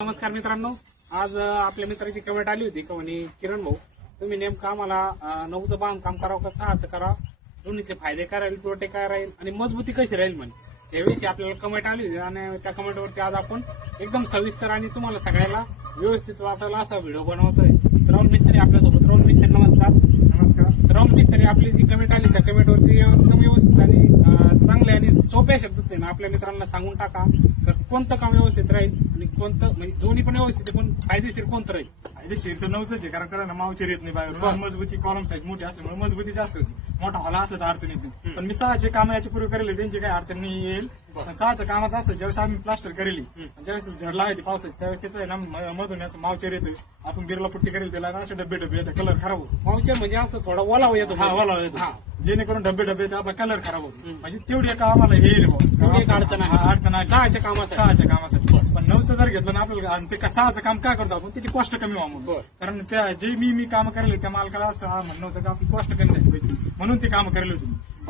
नमस्कार मित्रांनो. आज आपल्या मित्राची कमेंट आली होती का म्हणे किरण भाऊ. तुम्ही नेमकं आम्हाला नऊचं बांधकाम करावं का सहाचं करा दोन्हीचे फायदे काय राहील तोटे काय राहील आणि मजबूती कशी राहील म्हणे? याविषयी आपल्याला कमेंट आली होती आणि त्या कमेंटवरती आज आपण एकदम सविस्तर आणि तुम्हाला सगळ्याला व्यवस्थित वाटायला असा व्हिडिओ बनवतोय. राहुल मिस्त्री आपल्यासोबत. राहुल मिस्त्री नमस्कार. नमस्कार. राहुल मिस्त्री आपली जी कमेंट आली त्या कमेंटवरती एकदम व्यवस्थित आणि अं, चांगले आणि सोप्या शब्दात आहे ना आपल्या मित्रांना सांगून टाका का कोणतं काम व्यवस्थित राहील आणि कोणतं म्हणजे दोन्ही पण व्यवस्थित आहे, पण फायदेशीर कोणतं राहील? फायदेशीर तर नव्हतंच आहे कारण त्याला मावचेर येत नाही बरं. बाहेर मजबूती कॉलम साईज मोठी असल्यामुळे मजबूती जास्त होती. मोठा हॉल असला तर अडचण येत नाही. पण मी सहाचे काम याच्या पूर्वी करेल त्यांची काही अडचण नाही येईल. बरं. पण सहाच्या कामात असं ज्यावेळेस आम्ही प्लास्टर करेल. ज्यावेळेस झड लागायची पावसाची त्यावेळेस त्याचं आहे ना म- मधून याचं मावचेर येतं. आपण बिरला पुट्टी करेल त्याला ना असे डबे डबे येतात कलर खराब होतो. मावच्या म्हणजे असं थोडा ओलावा येतो. हा हा येतो. जेणेकरून डबे डबे आपला कलर खराब होतो. म्हणजे तेवढी एक आम्हाला हे येईल अडचण आहे. अडचण सहाच्या कामासाठी. सहाच्या कामासाठी. पण नऊचं जर घेतलं ना आपल्याला आणि ते का- सहाचं काम काय करतो आपण? त्याची कॉस्ट कमी व्हा म्हणून. बरं. कारण त्या जे मी मी काम करेल त्या मालकाला असं हा म्हणणं होतं की आपली कॉस्ट कमी झाली पाहिजे. म्हणून ते काम करेल होती.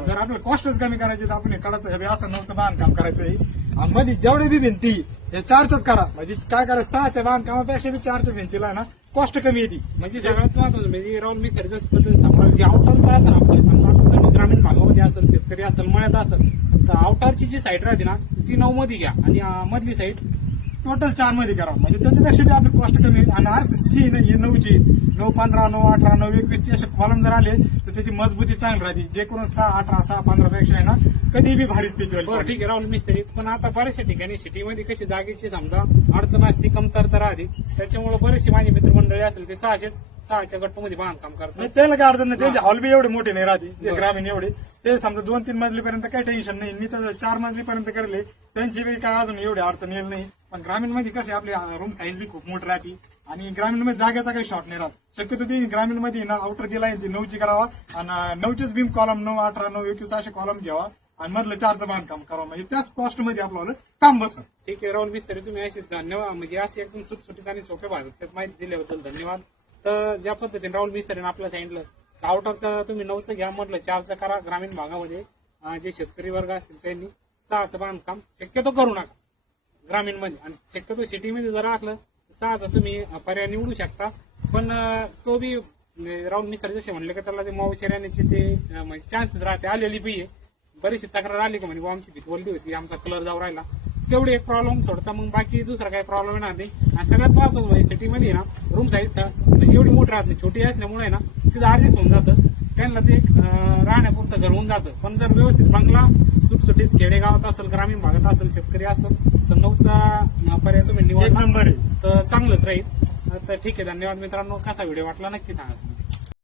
जर आपल्याला कॉस्टच कमी करायची तर आपण कडाचं हे असं नऊचं बांधकाम करायचं आहे. आणि मध्ये जेवढे बी भिंती हे चारच करा. म्हणजे काय करायचं सहाच्या बांधकामापेक्षा बी चारच्या भिंतीला ना कॉस्ट कमी येते. म्हणजे सगळ्यात महत्वाचं म्हणजे राहुल मी सर्जस पद्धतीने सांभाळ जे आउटरचं असेल आपलं समजा आता तुम्ही भागामध्ये असेल शेतकरी असेल मळ्यात असेल तर आउटरची जी साईड राहते ना ती नऊ मध्ये घ्या. आणि मधली साईड टोटल चारमध्ये करा. म्हणजे त्याच्यापेक्षा बी आपली कॉस्ट कमी. आणि आरसीसी ही नऊची. नऊ पंधरा नऊ अठरा नऊ एकवीस चे असे कॉलम जर आले तर त्याची मजबूती चांगली राहते. जे करून सहा अठरा सहा पंधरा पेक्षा आहे ना कधी बी भारीच त्याची बरं ठीक आहे राहुल मिस्त्री. पण आता बऱ्याचशा ठिकाणी सिटीमध्ये कशी जागेची समजा अडचण असते कमतरता राहते. त्याच्यामुळे बरेचसे माझे मित्रमंडळी असेल ते सहाशे सहाच्या गट्टूमध्ये बांधकाम करतात. नाही त्याला काय अडचण नाही. त्यांचे हॉल बी एवढे मोठे नाही राहते जे बरं. ग्रामीण एवढे. ते समजा दोन तीन मजलीपर्यंत काही टेन्शन नाही. मी तर चार मजलीपर्यंत करले त्यांची बी काय अजून एवढी अडचण येईल नाही. पण ग्रामीणमध्ये कसे आपली रूम साईज बी खूप मोठी राहते. आणि ग्रामीणमध्ये जागेचा काही शॉर्ट नाही राहत. शक्यतो ती ग्रामीणमध्ये ना आउटर जी लाईन ती नऊची करावा. आणि नऊचेच बीम कॉलम नऊ अठरा नऊ एकवीस असे कॉलम घ्यावा. आणि मधलं चारचं बांधकाम करावं. म्हणजे त्याच कॉस्टमध्ये आपलं काम बसतं. ठीक आहे राहुल मिस्त्री तुम्ही अशी धन्यवाद. म्हणजे अशी एकदम सुटसुटीत आणि सोप्या भाषेत माहिती दिल्याबद्दल धन्यवाद. तर ज्या पद्धतीने राहुल मिसरेन आपल्याला सांगितलं आउटरचं तुम्ही नऊचं घ्या म्हटलं चारचं करा ग्रामीण भागामध्ये जे शेतकरी वर्ग असतील त्यांनी सहाचं बांधकाम शक्यतो करू नका. ग्रामीणमध्ये आणि शक्यतो सिटीमध्ये जर असलं सहाचं सहाचा तुम्ही पर्याय निवडू शकता. पण तो बी म्हणजे राहुल मिसर जसे म्हणले की त्याला ते मावचेर येण्याचे ते म्हणजे चान्सेस राहते आलेली बी आहे. बरीचशी तक्रार आली का म्हणजे आमची भीत बोलली होती आमचा कलर जाऊ राहिला. तेवढी एक प्रॉब्लेम सोडता मग बाकी दुसरा काही प्रॉब्लेम येणार नाही. आणि सगळ्यात महत्वाचं म्हणजे सिटीमध्ये ना रूम साईज म्हणजे एवढी मोठी राहत नाही. छोटी असल्यामुळे ना तिथं ऍडजस्ट होऊन जातं. त्यांना ते राहण्यापुरतं घर होऊन जातं. पण जर व्यवस्थित बंगला सुटसुटीत खेडेगावात असेल ग्रामीण भागात असेल शेतकरी असेल तर नऊचा पर्याय तुम्ही निवडला. तर चांगलंच राहील. तर ठीक आहे धन्यवाद मित्रांनो. कसा व्हिडिओ वाटला नक्की सांगा